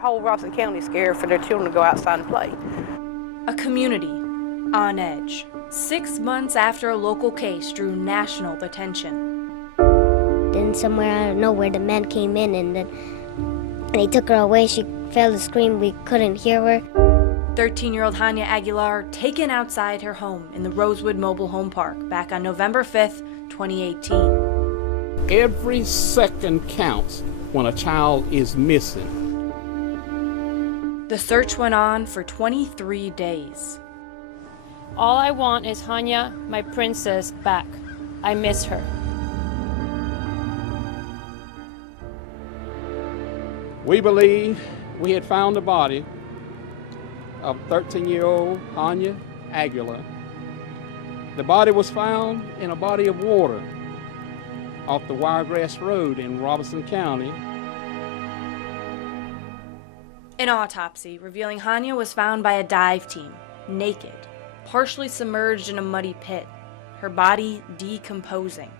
whole Robeson County scared for their children to go outside and play. A community on edge, 6 months after a local case drew national attention. Then somewhere out of nowhere, the man came in and they took her away. She failed to scream. We couldn't hear her. 13-year-old Hania Aguilar taken outside her home in the Rosewood Mobile Home Park back on November 5th, 2018. Every second counts when a child is missing. The search went on for 23 days. All I want is Hania, my princess, back. I miss her. We believe we had found the body of 13-year-old Hania Aguilar. The body was found in a body of water off the Wiregrass Road in Robeson County. An autopsy revealing Hania was found by a dive team, naked, partially submerged in a muddy pit, her body decomposing,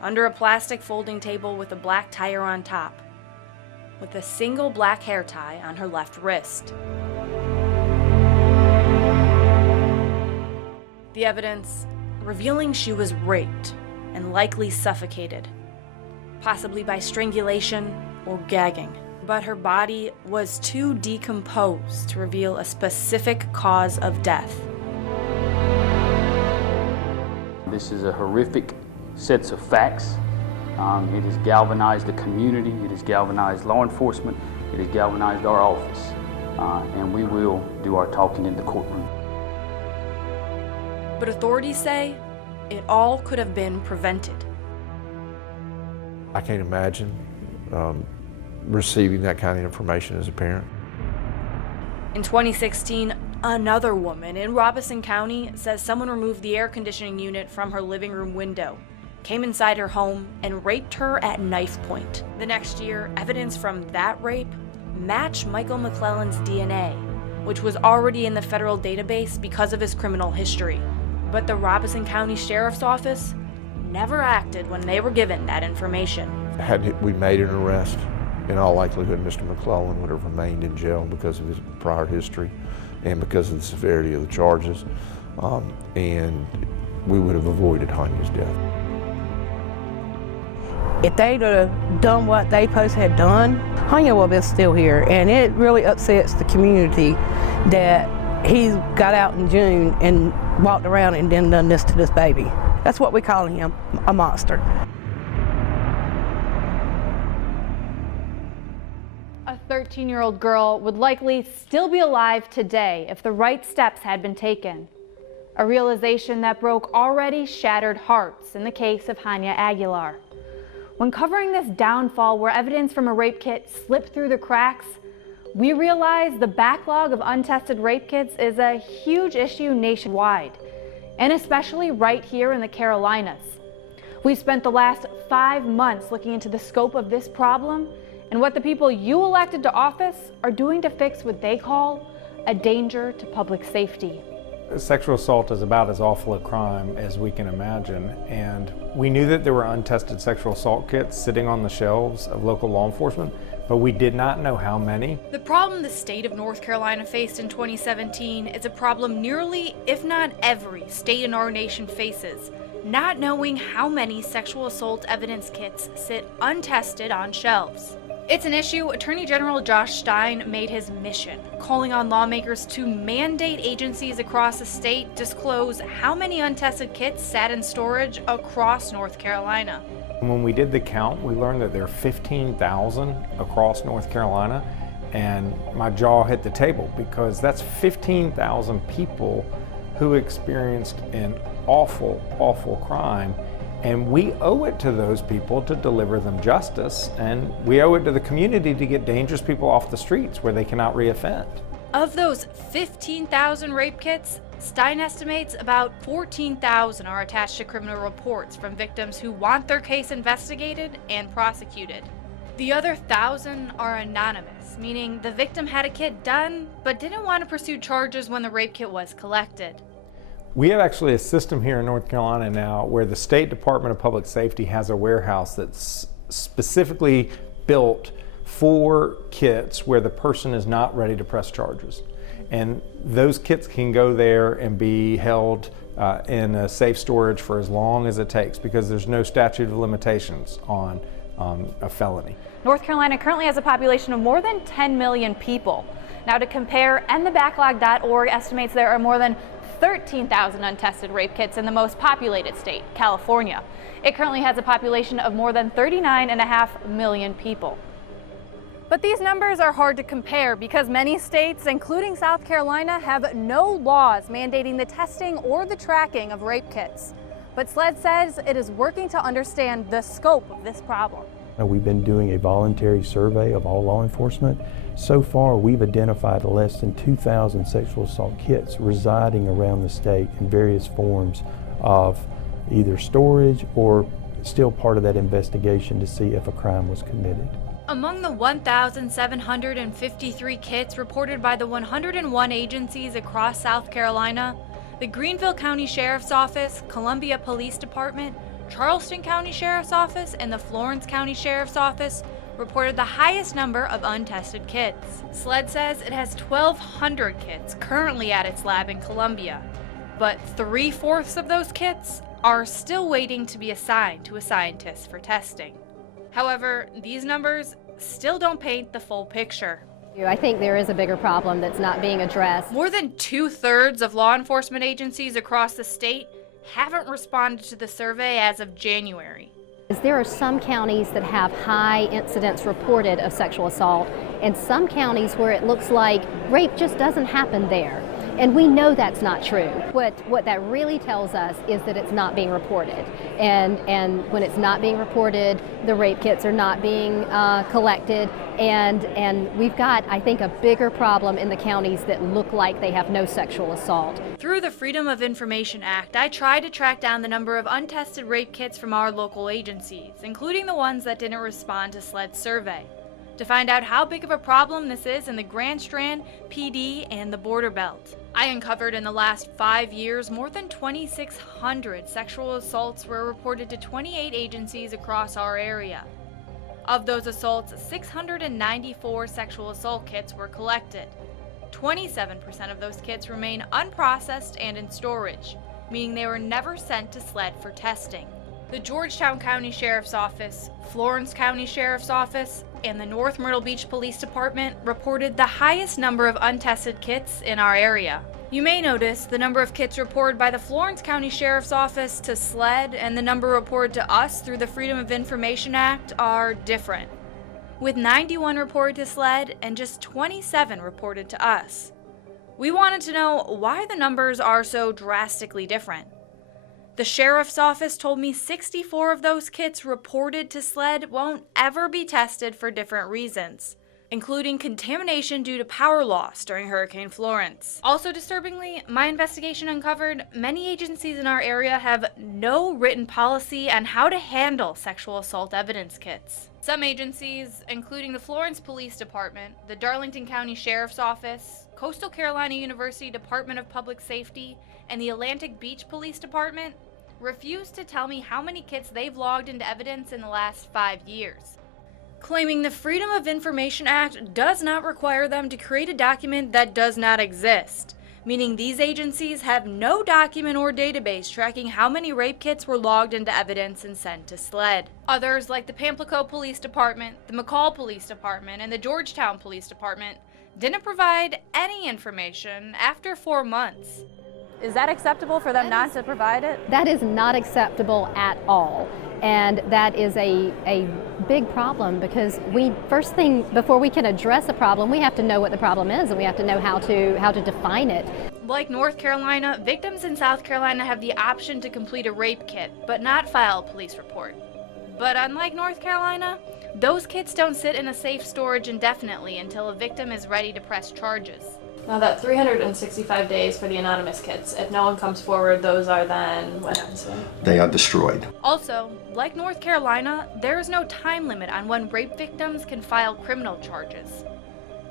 under a plastic folding table with a black tire on top, with a single black hair tie on her left wrist. The evidence revealing she was raped and likely suffocated, possibly by strangulation or gagging. But her body was too decomposed to reveal a specific cause of death. This is a horrific set of facts. It has galvanized the community, it has galvanized law enforcement, it has galvanized our office, and we will do our talking in the courtroom. But authorities say it all could have been prevented. I can't imagine receiving that kind of information as a parent. In 2016, another woman in Robeson County says someone removed the air conditioning unit from her living room window, came inside her home, and raped her at knife point. The next year, evidence from that rape matched Michael McClellan's DNA, which was already in the federal database because of his criminal history. But the Robeson County Sheriff's Office never acted when they were given that information. Had we made an arrest, in all likelihood, Mr. McClellan would have remained in jail because of his prior history and because of the severity of the charges, and we would have avoided Hania's death. If they'd have done what they supposed to have done, Hania would have been still here. And it really upsets the community that he got out in June and walked around and then done this to this baby. That's what we call him, a monster. A 13-year-old girl would likely still be alive today if the right steps had been taken. A realization that broke already shattered hearts in the case of Hania Aguilar. When covering this downfall where evidence from a rape kit slipped through the cracks, we realized the backlog of untested rape kits is a huge issue nationwide, and especially right here in the Carolinas. We spent the last 5 months looking into the scope of this problem and what the people you elected to office are doing to fix what they call a danger to public safety. Sexual assault is about as awful a crime as we can imagine, and we knew that there were untested sexual assault kits sitting on the shelves of local law enforcement, but we did not know how many. The problem the state of North Carolina faced in 2017 is a problem nearly, if not every, state in our nation faces, not knowing how many sexual assault evidence kits sit untested on shelves. It's an issue Attorney General Josh Stein made his mission, calling on lawmakers to mandate agencies across the state disclose how many untested kits sat in storage across North Carolina. When we did the count, we learned that there are 15,000 across North Carolina, and my jaw hit the table because that's 15,000 people who experienced an awful, awful crime. And we owe it to those people to deliver them justice, and we owe it to the community to get dangerous people off the streets where they cannot reoffend. Of those 15,000 rape kits, Stein estimates about 14,000 are attached to criminal reports from victims who want their case investigated and prosecuted. The other 1,000 are anonymous, meaning the victim had a kit done but didn't want to pursue charges when the rape kit was collected. We have actually a system here in North Carolina now where the State Department of Public Safety has a warehouse that's specifically built for kits where the person is not ready to press charges. And those kits can go there and be held in a safe storage for as long as it takes, because there's no statute of limitations on a felony. North Carolina currently has a population of more than 10 million people. Now, to compare, endthebacklog.org estimates there are more than 13,000 untested rape kits in the most populated state, California. It currently has a population of more than 39.5 million people. But these numbers are hard to compare because many states, including South Carolina, have no laws mandating the testing or the tracking of rape kits. But SLED says it is working to understand the scope of this problem. We've been doing a voluntary survey of all law enforcement. So far, we've identified less than 2,000 sexual assault kits residing around the state in various forms of either storage or still part of that investigation to see if a crime was committed. Among the 1,753 kits reported by the 101 agencies across South Carolina, the Greenville County Sheriff's Office, Columbia Police Department, Charleston County Sheriff's Office, and the Florence County Sheriff's Office reported the highest number of untested kits. SLED says it has 1,200 kits currently at its lab in Columbia, but 3/4 of those kits are still waiting to be assigned to a scientist for testing. However, these numbers still don't paint the full picture. I think there is a bigger problem that's not being addressed. More than 2/3 of law enforcement agencies across the state haven't responded to the survey as of January. There are some counties that have high incidents reported of sexual assault, and some counties where it looks like rape just doesn't happen there. And we know that's not true. What that really tells us is that it's not being reported. And when it's not being reported, the rape kits are not being collected. And we've got, I think, a bigger problem in the counties that look like they have no sexual assault. Through the Freedom of Information Act, I tried to track down the number of untested rape kits from our local agencies, including the ones that didn't respond to SLED's survey, to find out how big of a problem this is in the Grand Strand, PD, and the Border Belt. I uncovered in the last 5 years more than 2,600 sexual assaults were reported to 28 agencies across our area. Of those assaults, 694 sexual assault kits were collected. 27% of those kits remain unprocessed and in storage, meaning they were never sent to SLED for testing. The Georgetown County Sheriff's Office, Florence County Sheriff's Office, and the North Myrtle Beach Police Department reported the highest number of untested kits in our area. You may notice the number of kits reported by the Florence County Sheriff's Office to SLED and the number reported to us through the Freedom of Information Act are different, with 91 reported to SLED and just 27 reported to us. We wanted to know why the numbers are so drastically different. The Sheriff's Office told me 64 of those kits reported to SLED won't ever be tested for different reasons, including contamination due to power loss during Hurricane Florence. Also disturbingly, my investigation uncovered many agencies in our area have no written policy on how to handle sexual assault evidence kits. Some agencies, including the Florence Police Department, the Darlington County Sheriff's Office, Coastal Carolina University Department of Public Safety, and the Atlantic Beach Police Department, refused to tell me how many kits they've logged into evidence in the last 5 years, claiming the Freedom of Information Act does not require them to create a document that does not exist, meaning these agencies have no document or database tracking how many rape kits were logged into evidence and sent to SLED. Others, like the Pamplico Police Department, the McCall Police Department, and the Georgetown Police Department, didn't provide any information after 4 months. Is that acceptable for them not to provide it? That is not acceptable at all. And that is a big problem because first thing, before we can address a problem, we have to know what the problem is and we have to know how to define it. Like North Carolina, victims in South Carolina have the option to complete a rape kit, but not file a police report. But unlike North Carolina, those kits don't sit in a safe storage indefinitely until a victim is ready to press charges. Now that 365 days for the anonymous kits, if no one comes forward, those are then, what happens to them? They are destroyed. Also, like North Carolina, there is no time limit on when rape victims can file criminal charges,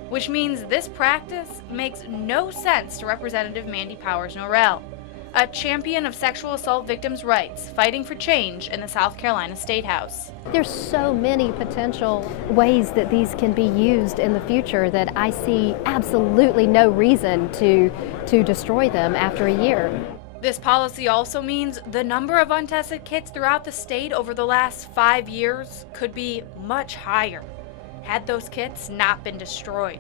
which means this practice makes no sense to Representative Mandy Powers-Norrell. a champion of sexual assault victims' rights, fighting for change in the South Carolina State House. There's so many potential ways that these can be used in the future that I see absolutely no reason to destroy them after a year. This policy also means the number of untested kits throughout the state over the last 5 years could be much higher had those kits not been destroyed.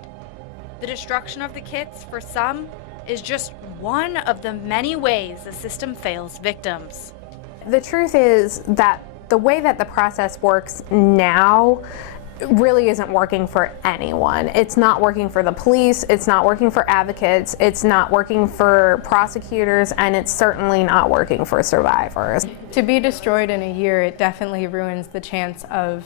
The destruction of the kits, for some, is just one of the many ways the system fails victims. The truth is that the way that the process works now really isn't working for anyone. It's not working for the police, it's not working for advocates, it's not working for prosecutors, and it's certainly not working for survivors. To be destroyed in a year, it definitely ruins the chance of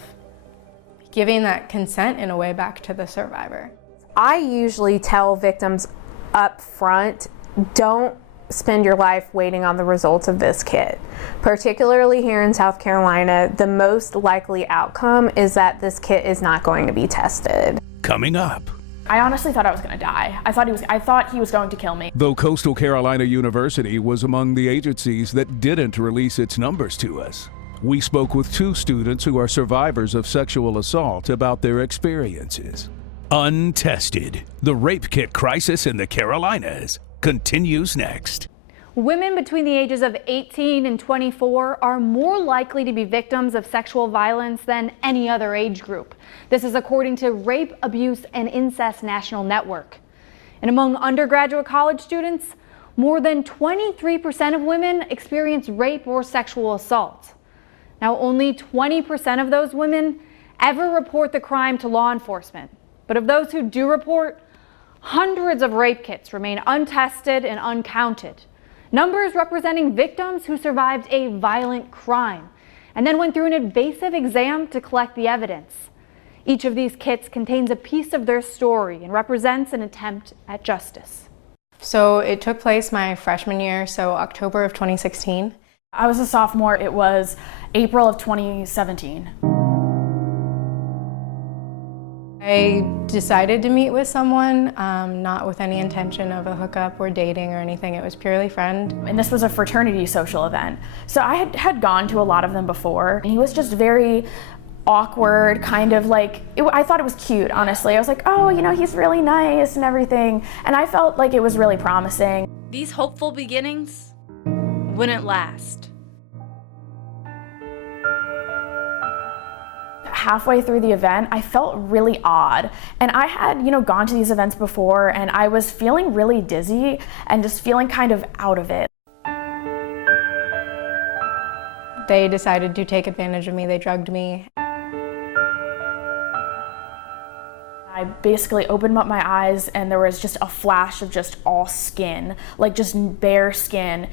giving that consent in a way back to the survivor. I usually tell victims up front, don't spend your life waiting on the results of this kit. Particularly here in South Carolina, the most likely outcome is that this kit is not going to be tested. Coming up. I honestly thought I was going to die. I thought he was going to kill me. Though Coastal Carolina University was among the agencies that didn't release its numbers to us, we spoke with 2 students who are survivors of sexual assault about their experiences. Untested, the rape kit crisis in the Carolinas, continues next. Women between the ages of 18 and 24 are more likely to be victims of sexual violence than any other age group. This is according to Rape, Abuse, and Incest National Network. And among undergraduate college students, more than 23% of women experience rape or sexual assault. Now, only 20% of those women ever report the crime to law enforcement. But of those who do report, hundreds of rape kits remain untested and uncounted. Numbers representing victims who survived a violent crime and then went through an invasive exam to collect the evidence. Each of these kits contains a piece of their story and represents an attempt at justice. So it took place my freshman year, so October of 2016. I was a sophomore. It was April of 2017. I decided to meet with someone, not with any intention of a hookup or dating or anything. It was purely friend. And this was a fraternity social event. So I had gone to a lot of them before. He was just very awkward, kind of like, I thought it was cute, honestly. I was like, oh, you know, he's really nice and everything. And I felt like it was really promising. These hopeful beginnings wouldn't last. Halfway through the event, I felt really odd. And I had, gone to these events before, and I was feeling really dizzy and just feeling kind of out of it. They decided to take advantage of me. They drugged me. I basically opened up my eyes, and there was just a flash of just all skin, like just bare skin.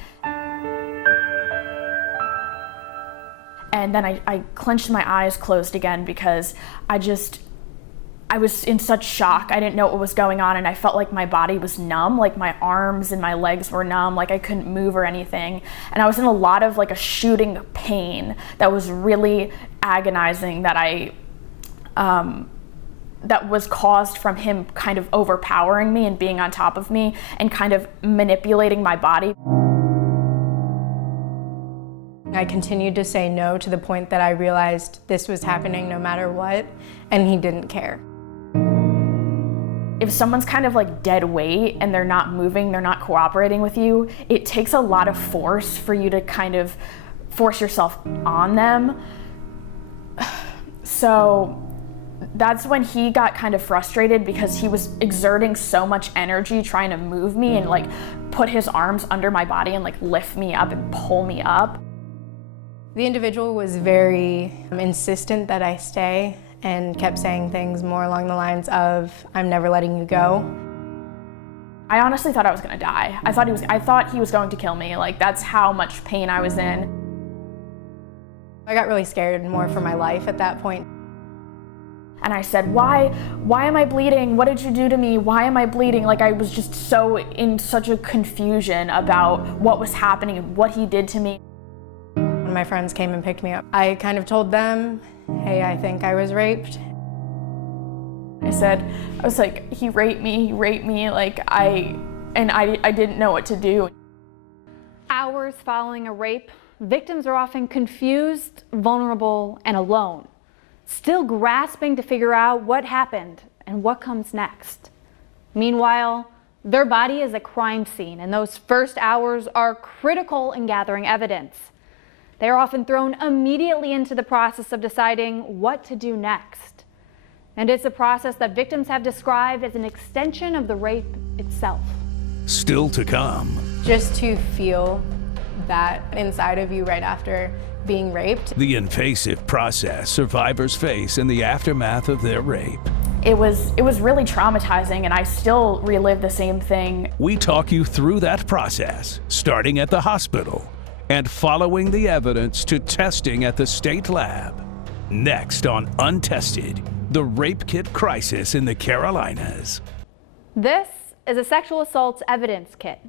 And then I clenched my eyes closed again because I was in such shock. I didn't know what was going on, and I felt like my body was numb, like my arms and my legs were numb, like I couldn't move or anything. And I was in a lot of like a shooting pain that was really agonizing that that was caused from him kind of overpowering me and being on top of me and kind of manipulating my body. I continued to say no to the point that I realized this was happening no matter what, and he didn't care. If someone's kind of like dead weight and they're not moving, they're not cooperating with you, it takes a lot of force for you to kind of force yourself on them. So that's when he got kind of frustrated because he was exerting so much energy trying to move me and like put his arms under my body and like lift me up and pull me up. The individual was very insistent that I stay and kept saying things more along the lines of, I'm never letting you go. I honestly thought I was gonna die. I thought he was going to kill me. Like, that's how much pain I was in. I got really scared more for my life at that point. And I said, why am I bleeding? What did you do to me? Why am I bleeding? Like, I was just so in such a confusion about what was happening and what he did to me. When my friends came and picked me up, I kind of told them, hey, I think I was raped. I was like, he raped me, like I didn't know what to do. hours following a rape, victims are often confused, vulnerable, and alone, still grasping to figure out what happened and what comes next. Meanwhile, their body is a crime scene, and those first hours are critical in gathering evidence. They are often thrown immediately into the process of deciding what to do next. And it's a process that victims have described as an extension of the rape itself. Still to come. Just to feel that inside of you right after being raped. The invasive process survivors face in the aftermath of their rape. It was really traumatizing, and I still relive the same thing. We talk you through that process, starting at the hospital and following the evidence to testing at the state lab. Next on Untested, the rape kit crisis in the Carolinas. This is a sexual assault evidence kit.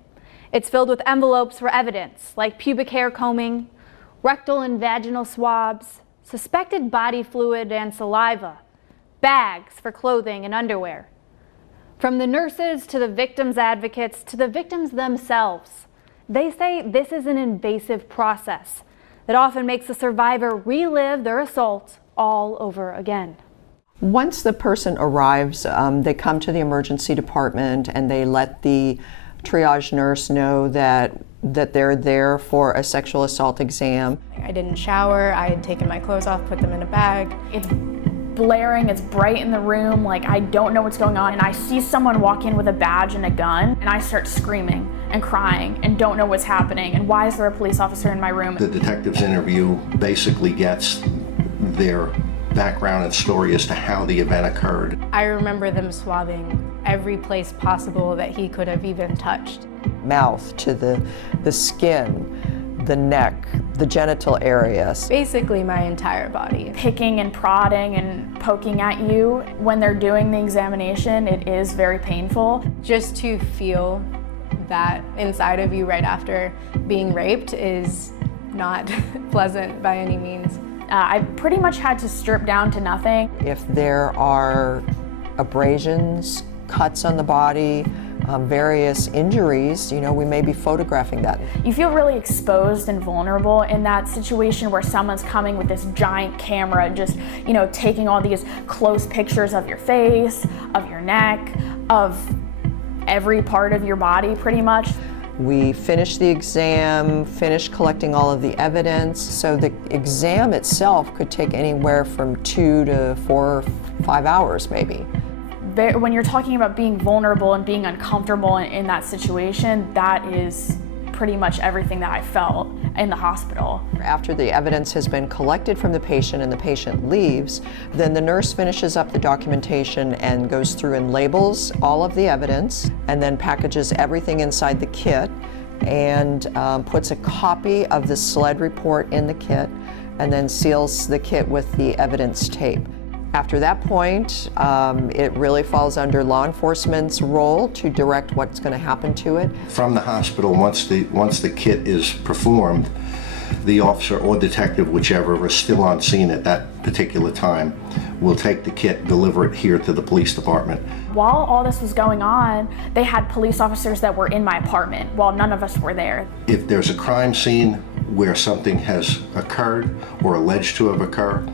It's filled with envelopes for evidence like pubic hair combing, rectal and vaginal swabs, suspected body fluid and saliva, bags for clothing and underwear. From the nurses to the victims' advocates to the victims themselves, they say this is an invasive process that often makes the survivor relive their assault all over again. Once the person arrives, they come to the emergency department and they let the triage nurse know that they're there for a sexual assault exam. I didn't shower, I had taken my clothes off, put them in a bag. It's blaring, it's bright in the room, like I don't know what's going on, and I see someone walk in with a badge and a gun, and I start screaming and crying and don't know what's happening, and why is there a police officer in my room? The detective's interview basically gets their background and story as to how the event occurred. I remember them swabbing every place possible that he could have even touched. Mouth to the skin, the neck, the genital areas. Basically my entire body. Picking and prodding and poking at you when they're doing the examination, it is very painful. Just to feel that inside of you right after being raped is not pleasant by any means. I pretty much had to strip down to nothing. If there are abrasions, cuts on the body, various injuries, we may be photographing that. You feel really exposed and vulnerable in that situation where someone's coming with this giant camera and just, taking all these close pictures of your face, of your neck, of every part of your body pretty much. We finished the exam, finished collecting all of the evidence. So the exam itself could take anywhere from 2 to 4 or 5 hours maybe. When you're talking about being vulnerable and being uncomfortable in that situation, that is pretty much everything that I felt in the hospital. After the evidence has been collected from the patient and the patient leaves, then the nurse finishes up the documentation and goes through and labels all of the evidence and then packages everything inside the kit and puts a copy of the SLED report in the kit and then seals the kit with the evidence tape. After that point, it really falls under law enforcement's role to direct what's going to happen to it. From the hospital, once the kit is performed, the officer or detective, whichever is still on scene at that particular time, will take the kit, deliver it here to the police department. While all this was going on, they had police officers that were in my apartment while none of us were there. If there's a crime scene where something has occurred or alleged to have occurred,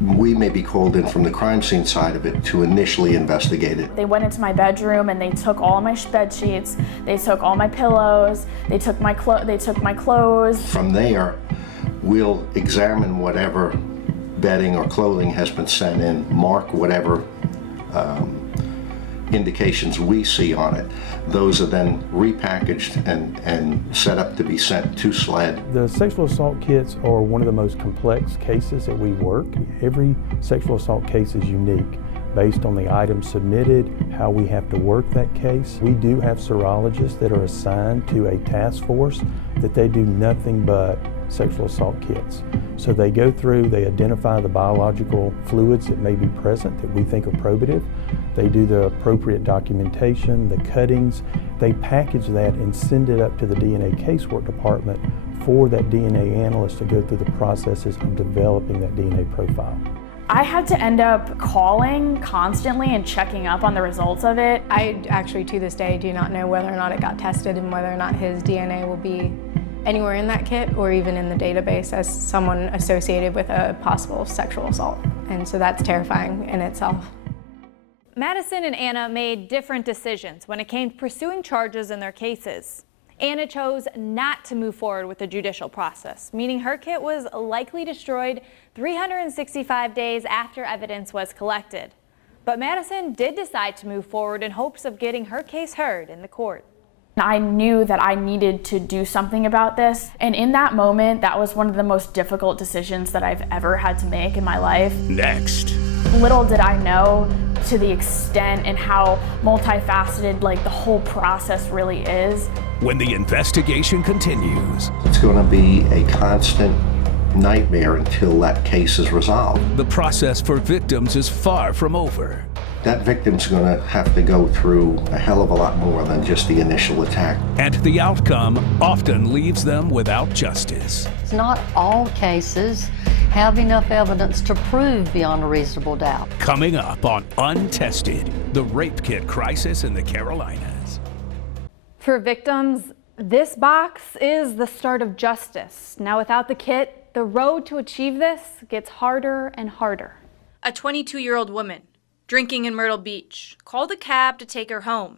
we may be called in from the crime scene side of it to initially investigate it. They went into my bedroom and they took all my bed sheets, they took all my pillows, they took my clothes. From there, we'll examine whatever bedding or clothing has been sent in, mark whatever indications we see on it. Those are then repackaged and set up to be sent to SLED. The sexual assault kits are one of the most complex cases that we work. Every sexual assault case is unique based on the items submitted, how we have to work that case. We do have serologists that are assigned to a task force that they do nothing but sexual assault kits. So they go through, they identify the biological fluids that may be present that we think are probative. They do the appropriate documentation, the cuttings. They package that and send it up to the DNA casework department for that DNA analyst to go through the processes of developing that DNA profile. I had to end up calling constantly and checking up on the results of it. I actually, to this day, do not know whether or not it got tested and whether or not his DNA will be anywhere in that kit or even in the database as someone associated with a possible sexual assault. And so that's terrifying in itself. Madison and Anna made different decisions when it came to pursuing charges in their cases. Anna chose not to move forward with the judicial process, meaning her kit was likely destroyed 365 days after evidence was collected. But Madison did decide to move forward in hopes of getting her case heard in the court. I knew that I needed to do something about this, and in that moment, that was one of the most difficult decisions that I've ever had to make in my life. Next. Little did I know to the extent and how multifaceted the whole process really is. When the investigation continues, it's going to be a constant nightmare until that case is resolved. The process for victims is far from over. That victim's going to have to go through a hell of a lot more than just the initial attack. And the outcome often leaves them without justice. Not all cases have enough evidence to prove beyond a reasonable doubt. Coming up on Untested, the rape kit crisis in the Carolinas. For victims, this box is the start of justice. Now, without the kit, the road to achieve this gets harder and harder. A 22-year-old woman drinking in Myrtle Beach called a cab to take her home.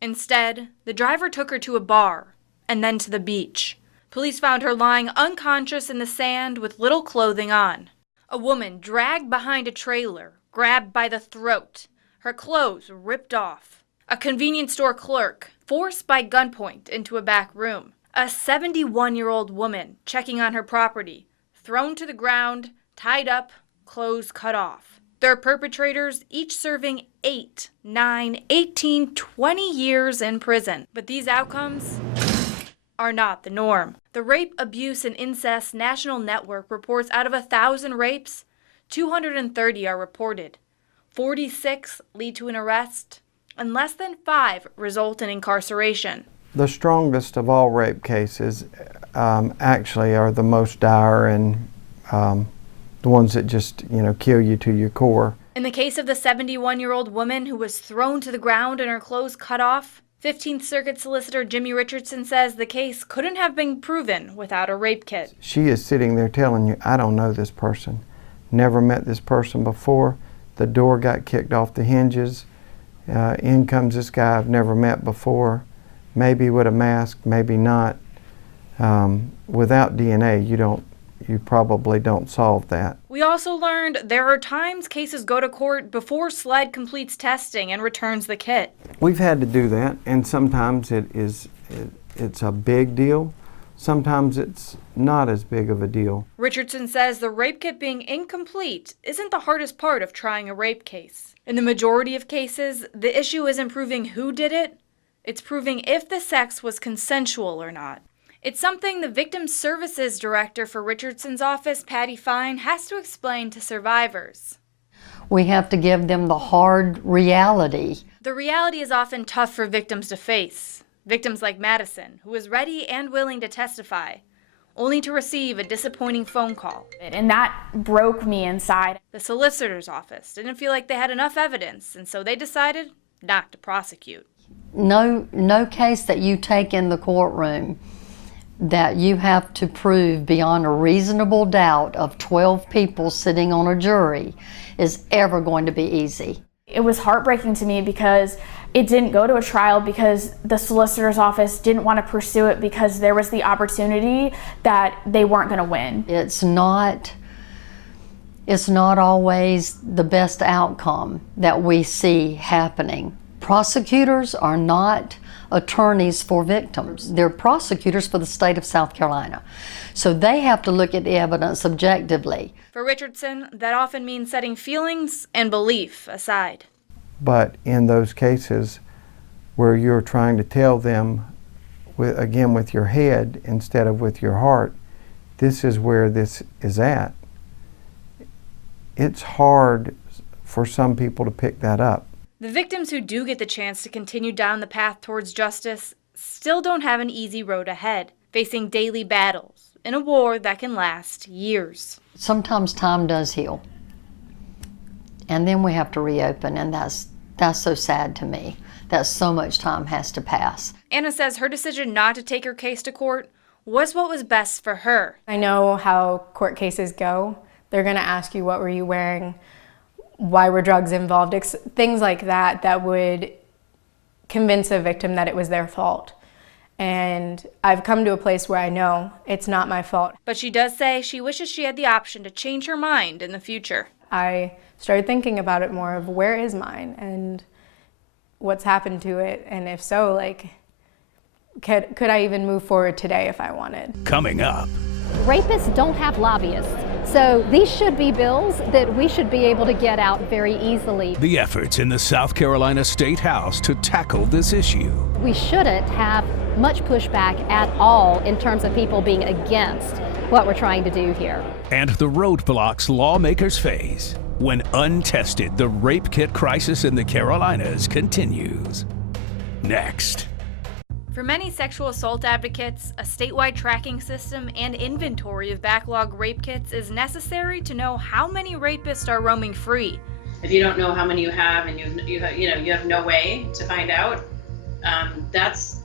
Instead, the driver took her to a bar and then to the beach. Police found her lying unconscious in the sand with little clothing on. A woman dragged behind a trailer, grabbed by the throat, her clothes ripped off. A convenience store clerk forced by gunpoint into a back room. A 71-year-old woman checking on her property, thrown to the ground, tied up, clothes cut off. Their perpetrators each serving 8, 9, 18, 20 years in prison. But these outcomes are not the norm. The Rape, Abuse, and Incest National Network reports out of 1,000 rapes, 230 are reported. 46 lead to an arrest, and less than 5 result in incarceration. The strongest of all rape cases actually are the most dire and the ones that just, kill you to your core. In the case of the 71-year-old woman who was thrown to the ground and her clothes cut off, 15th Circuit Solicitor Jimmy Richardson says the case couldn't have been proven without a rape kit. She is sitting there telling you, I don't know this person, never met this person before, the door got kicked off the hinges, in comes this guy I've never met before, maybe with a mask, maybe not. Without DNA, you probably don't solve that. We also learned there are times cases go to court before SLED completes testing and returns the kit. We've had to do that, and sometimes it's a big deal. Sometimes it's not as big of a deal. Richardson says the rape kit being incomplete isn't the hardest part of trying a rape case. In the majority of cases, the issue isn't proving who did it, it's proving if the sex was consensual or not. It's something the Victim Services Director for Richardson's office, Patty Fine, has to explain to survivors. We have to give them the hard reality. The reality is often tough for victims to face. Victims like Madison, who was ready and willing to testify, only to receive a disappointing phone call. And that broke me inside. The solicitor's office didn't feel like they had enough evidence, and so they decided not to prosecute. No case that you take in the courtroom that you have to prove beyond a reasonable doubt of 12 people sitting on a jury is ever going to be easy. It was heartbreaking to me because it didn't go to a trial because the solicitor's office didn't want to pursue it because there was the opportunity that they weren't going to win. It's not always the best outcome that we see happening. Prosecutors are not attorneys for victims. They're prosecutors for the state of South Carolina. So they have to look at the evidence objectively. For Richardson, that often means setting feelings and belief aside. But in those cases where you're trying to tell them, with your head instead of with your heart, this is where this is at, it's hard for some people to pick that up. The victims who do get the chance to continue down the path towards justice still don't have an easy road ahead, facing daily battles in a war that can last years. Sometimes time does heal, and then we have to reopen, and that's so sad to me that so much time has to pass. Anna says her decision not to take her case to court was what was best for her. I know how court cases go. They're going to ask you, what were you wearing? Why were drugs involved? Things like that that would convince a victim that it was their fault. And I've come to a place where I know it's not my fault. But she does say she wishes she had the option to change her mind in the future. I started thinking about it more of where is mine and what's happened to it, and if so, like, could I even move forward today if I wanted? Coming up. Rapists don't have lobbyists, so these should be bills that we should be able to get out very easily. The efforts in the South Carolina State House to tackle this issue. We shouldn't have much pushback at all in terms of people being against what we're trying to do here. And the roadblocks lawmakers face when untested, the rape kit crisis in the Carolinas continues. Next. For many sexual assault advocates, a statewide tracking system and inventory of backlog rape kits is necessary to know how many rapists are roaming free. If you don't know how many you have and you have no way to find out, that's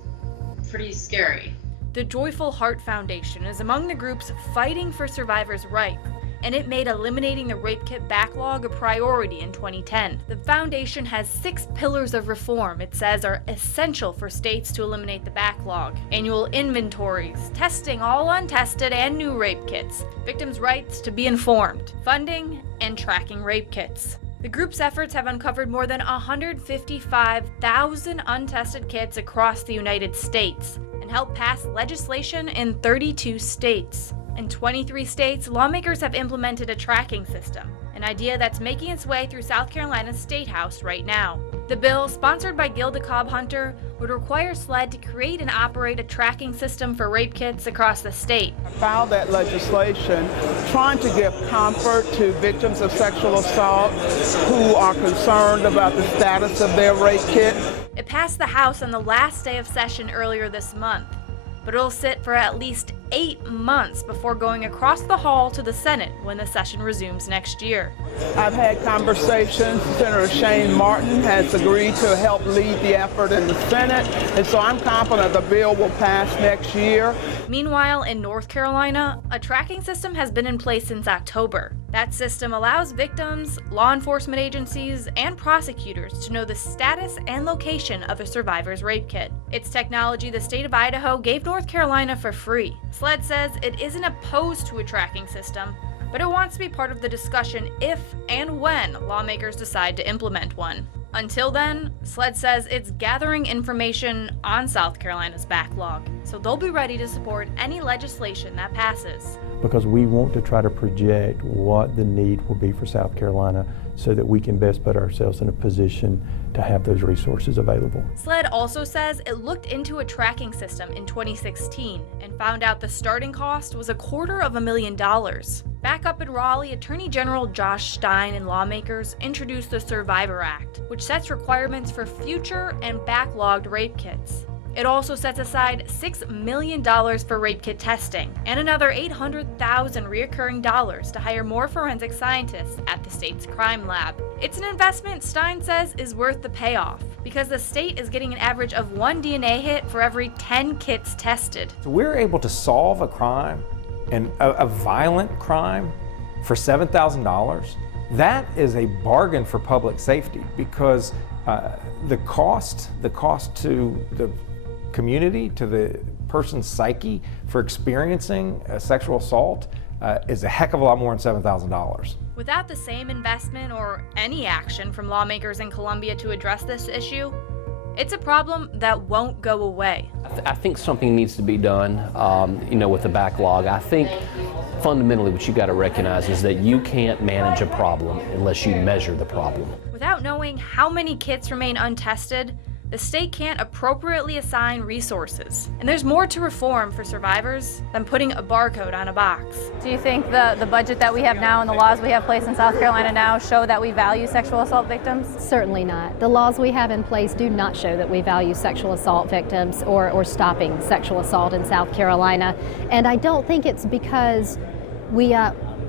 pretty scary. The Joyful Heart Foundation is among the groups fighting for survivors' rights, and it made eliminating the rape kit backlog a priority in 2010. The foundation has 6 pillars of reform it says are essential for states to eliminate the backlog: annual inventories, testing all untested and new rape kits, victims' rights to be informed, funding, and tracking rape kits. The group's efforts have uncovered more than 155,000 untested kits across the United States and helped pass legislation in 32 states. In 23 states, lawmakers have implemented a tracking system, an idea that's making its way through South Carolina's State House right now. The bill, sponsored by Gilda Cobb-Hunter, would require SLED to create and operate a tracking system for rape kits across the state. I filed that legislation trying to give comfort to victims of sexual assault who are concerned about the status of their rape kit. It passed the House on the last day of session earlier this month, but it'll sit for at least 8 months before going across the hall to the Senate when the session resumes next year. I've had conversations. Senator Shane Martin has agreed to help lead the effort in the Senate, and so I'm confident the bill will pass next year. Meanwhile, in North Carolina, a tracking system has been in place since October. That system allows victims, law enforcement agencies, and prosecutors to know the status and location of a survivor's rape kit. It's technology the state of Idaho gave North Carolina for free. SLED says it isn't opposed to a tracking system, but it wants to be part of the discussion if and when lawmakers decide to implement one. Until then, SLED says it's gathering information on South Carolina's backlog, so they'll be ready to support any legislation that passes. Because we want to try to project what the need will be for South Carolina so that we can best put ourselves in a position to have those resources available. SLED also says it looked into a tracking system in 2016 and found out the starting cost was $250,000. Back up in Raleigh, Attorney General Josh Stein and lawmakers introduced the Survivor Act, which sets requirements for future and backlogged rape kits. It also sets aside $6 million for rape kit testing and another $800,000 reoccurring dollars to hire more forensic scientists at the state's crime lab. It's an investment Stein says is worth the payoff because the state is getting an average of 1 DNA hit for every 10 kits tested. So we're able to solve a crime, and a violent crime, for $7,000. That is a bargain for public safety because the cost to the community, to the person's psyche for experiencing a sexual assault is a heck of a lot more than $7,000. Without the same investment or any action from lawmakers in Columbia to address this issue, it's a problem that won't go away. I think something needs to be done, with the backlog. I think fundamentally what you got to recognize is that you can't manage a problem unless you measure the problem. Without knowing how many kits remain untested, the state can't appropriately assign resources. And there's more to reform for survivors than putting a barcode on a box. Do you think the budget that we have now and the laws we have placed in South Carolina now show that we value sexual assault victims? Certainly not. The laws we have in place do not show that we value sexual assault victims or stopping sexual assault in South Carolina. And I don't think it's because we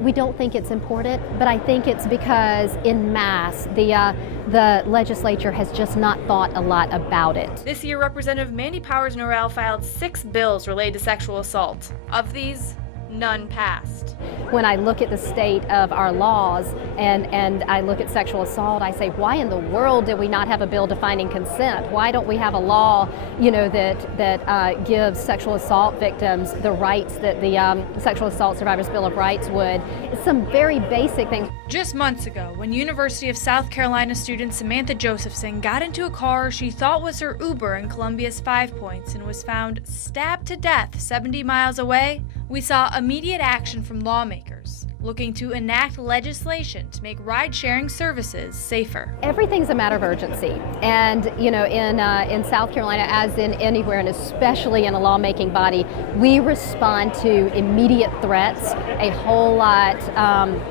we don't think it's important, but I think it's because en masse, the legislature has just not thought a lot about it. This year, Representative Mandy Powers-Norrell filed 6 bills related to sexual assault. Of these, none passed. When I look at the state of our laws and I look at sexual assault, I say, why in the world do we not have a bill defining consent? Why don't we have a law, that gives sexual assault victims the rights that the Sexual Assault Survivors Bill of Rights would? It's some very basic things. Just months ago, when University of South Carolina student Samantha Josephson got into a car she thought was her Uber in Columbia's 5 Points and was found stabbed to death 70 miles away, we saw immediate action from lawmakers looking to enact legislation to make ride-sharing services safer. Everything's a matter of urgency, and in South Carolina, as in anywhere, and especially in a lawmaking body, we respond to immediate threats a whole lot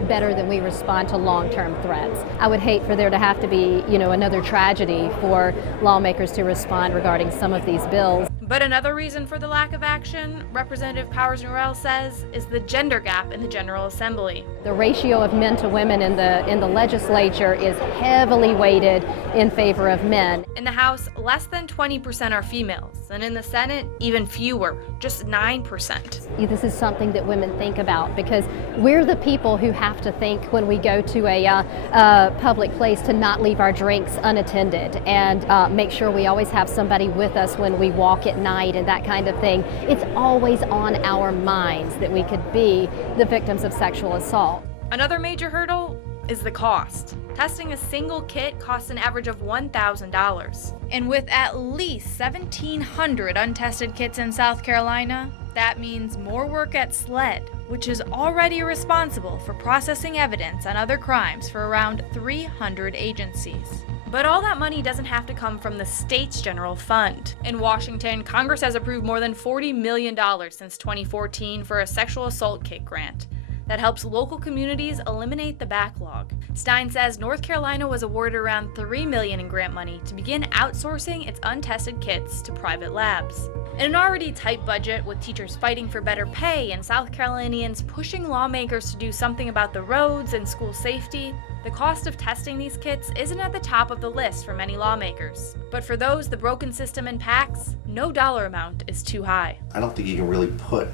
better than we respond to long-term threats. I would hate for there to have to be, another tragedy for lawmakers to respond regarding some of these bills. But another reason for the lack of action, Representative Powers-Norrell says, is the gender gap in the General Assembly. The ratio of men to women in the legislature is heavily weighted in favor of men. In the House, less than 20% are females, and in the Senate, even fewer, just 9%. This is something that women think about because we're the people who have to think when we go to a public place to not leave our drinks unattended and make sure we always have somebody with us when we walk at night and that kind of thing. It's always on our minds that we could be the victims of sexual assault. Another major hurdle is the cost. Testing a single kit costs an average of $1,000. And with at least 1,700 untested kits in South Carolina, that means more work at SLED, which is already responsible for processing evidence on other crimes for around 300 agencies. But all that money doesn't have to come from the state's general fund. In Washington, Congress has approved more than $40 million since 2014 for a sexual assault kit grant that helps local communities eliminate the backlog. Stein says North Carolina was awarded around $3 million in grant money to begin outsourcing its untested kits to private labs. In an already tight budget, with teachers fighting for better pay and South Carolinians pushing lawmakers to do something about the roads and school safety, the cost of testing these kits isn't at the top of the list for many lawmakers. But for those the broken system impacts, no dollar amount is too high. I don't think you can really put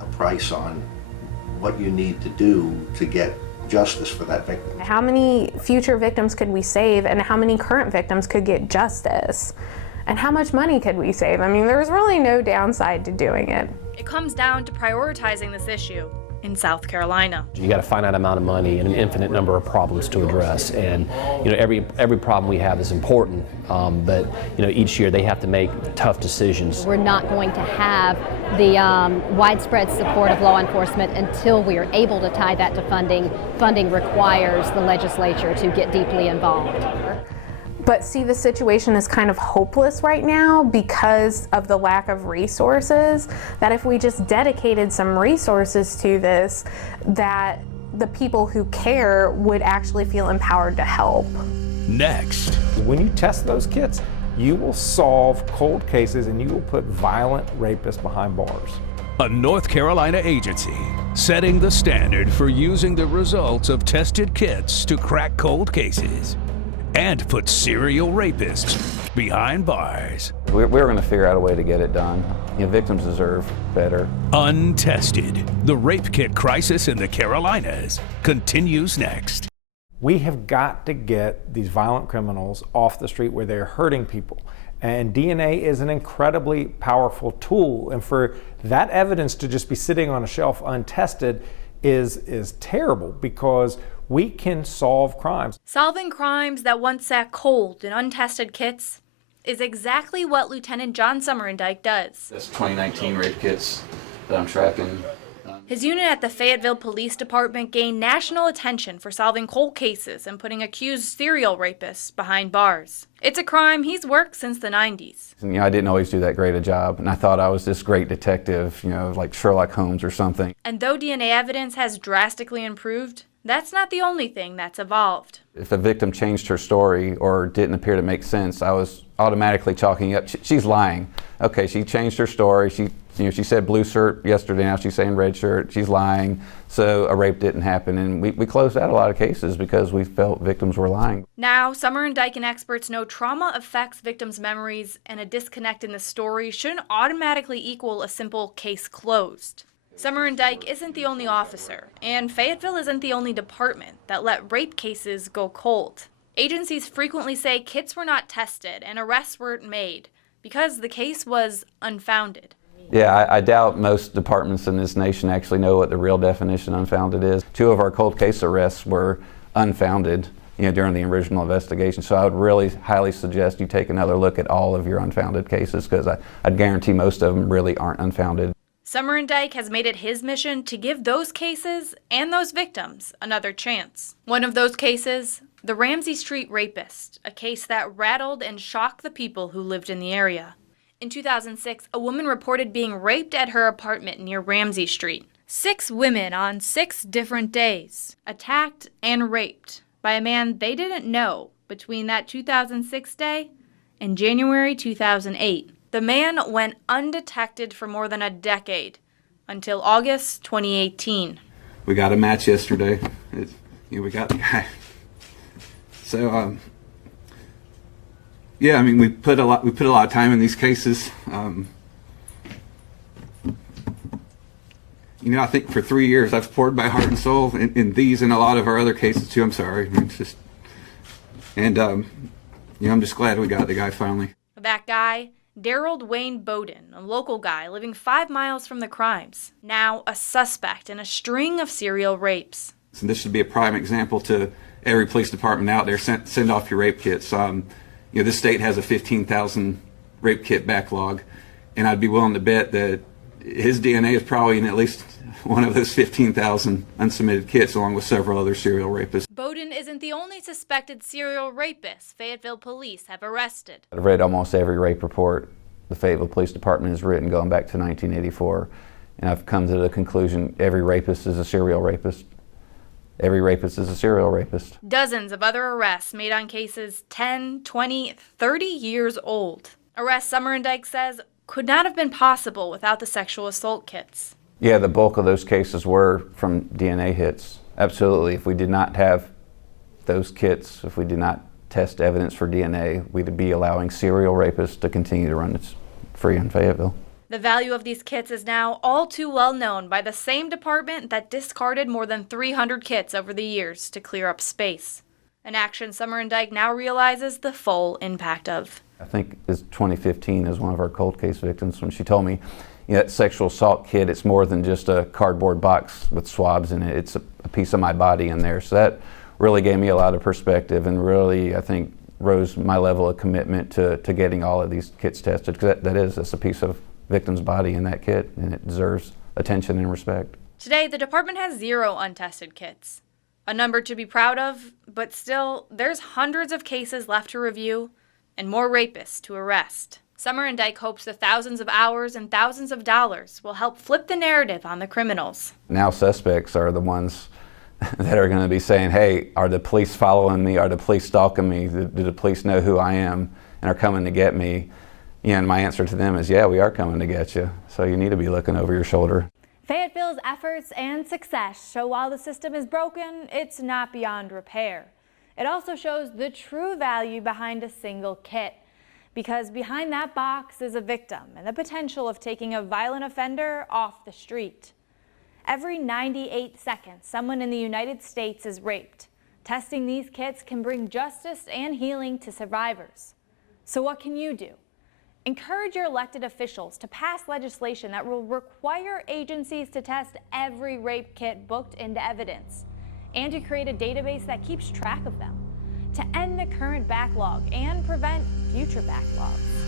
a price on what you need to do to get justice for that victim. How many future victims could we save, and how many current victims could get justice? And how much money could we save? I mean, there's really no downside to doing it. It comes down to prioritizing this issue in South Carolina. You got a finite amount of money and an infinite number of problems to address, and every problem we have is important, but each year they have to make tough decisions. We're not going to have the widespread support of law enforcement until we are able to tie that to funding. Funding requires the legislature to get deeply involved. But see, the situation is kind of hopeless right now because of the lack of resources, that if we just dedicated some resources to this, that the people who care would actually feel empowered to help. Next. When you test those kits, you will solve cold cases and you will put violent rapists behind bars. A North Carolina agency setting the standard for using the results of tested kits to crack cold cases and put serial rapists behind bars. We're going to figure out a way to get it done. Victims deserve better. Untested, the rape kit crisis in the Carolinas continues next. We have got to get these violent criminals off the street where they're hurting people. And DNA is an incredibly powerful tool. And for that evidence to just be sitting on a shelf untested is terrible, because we can solve crimes. Solving crimes that once sat cold in untested kits is exactly what Lieutenant John Summerendike does. That's 2019 rape kits that I'm tracking. His unit at the Fayetteville Police Department gained national attention for solving cold cases and putting accused serial rapists behind bars. It's a crime he's worked since the 90s. I didn't always do that great a job, and I thought I was this great detective, like Sherlock Holmes or something. And though DNA evidence has drastically improved, that's not the only thing that's evolved. If a victim changed her story or didn't appear to make sense, I was automatically chalking up, she's lying. Okay, she changed her story. She said blue shirt yesterday, now she's saying red shirt. She's lying, so a rape didn't happen. And we closed out a lot of cases because we felt victims were lying. Now, Summer and Dyken experts know trauma affects victims' memories, and a disconnect in the story shouldn't automatically equal a simple case closed. Summer and Dyke isn't the only officer, and Fayetteville isn't the only department that let rape cases go cold. Agencies frequently say kits were not tested and arrests weren't made because the case was unfounded. Yeah, I doubt most departments in this nation actually know what the real definition of unfounded is. 2 of our cold case arrests were unfounded, during the original investigation. So I would really highly suggest you take another look at all of your unfounded cases, because I'd guarantee most of them really aren't unfounded. Summer and Dyke has made it his mission to give those cases and those victims another chance. One of those cases, the Ramsey Street rapist, a case that rattled and shocked the people who lived in the area. In 2006, a woman reported being raped at her apartment near Ramsey Street. 6 women on 6 different days, attacked and raped by a man they didn't know between that 2006 day and January 2008. The man went undetected for more than a decade, until August 2018. We got a match yesterday. We got the guy. So, yeah, I mean, we put a lot of time in these cases. I think for 3 years I've poured my heart and soul in these and a lot of our other cases too. I'm sorry. It's just, and I'm just glad we got the guy finally. That guy, Daryl Wayne Bowden, a local guy living 5 miles from the crimes, now a suspect in a string of serial rapes. And this should be a prime example to every police department out there. Send off your rape kits. This state has a 15,000 rape kit backlog, and I'd be willing to bet that his DNA is probably in at least one of those 15,000 unsubmitted kits, along with several other serial rapists. Bowden isn't the only suspected serial rapist Fayetteville police have arrested. I've read almost every rape report the Fayetteville Police Department has written going back to 1984, and I've come to the conclusion every rapist is a serial rapist. Every rapist is a serial rapist. Dozens of other arrests made on cases 10, 20, 30 years old. Arrests Summer and Dyke says could not have been possible without the sexual assault kits. Yeah, the bulk of those cases were from DNA hits. Absolutely. If we did not have those kits, if we did not test evidence for DNA, we'd be allowing serial rapists to continue to run free in Fayetteville. The value of these kits is now all too well known by the same department that discarded more than 300 kits over the years to clear up space. An action Summer and Dyke now realizes the full impact of. I think it's 2015 is one of our cold case victims when she told me, that sexual assault kit, it's more than just a cardboard box with swabs in it. It's a piece of my body in there. So that really gave me a lot of perspective and really, I think, rose my level of commitment to getting all of these kits tested, because that's a piece of victim's body in that kit, and it deserves attention and respect. Today, the department has 0 untested kits. A number to be proud of, but still, there's hundreds of cases left to review and more rapists to arrest. Summer and Dyke hopes the thousands of hours and thousands of dollars will help flip the narrative on the criminals. Now suspects are the ones that are going to be saying, hey, are the police following me? Are the police stalking me? Do the police know who I am and are coming to get me? And my answer to them is, yeah, we are coming to get you. So you need to be looking over your shoulder. Fayetteville's efforts and success show while the system is broken, it's not beyond repair. It also shows the true value behind a single kit, because behind that box is a victim and the potential of taking a violent offender off the street. Every 98 seconds, someone in the United States is raped. Testing these kits can bring justice and healing to survivors. So what can you do? Encourage your elected officials to pass legislation that will require agencies to test every rape kit booked into evidence, and to create a database that keeps track of them, to end the current backlog and prevent future backlogs.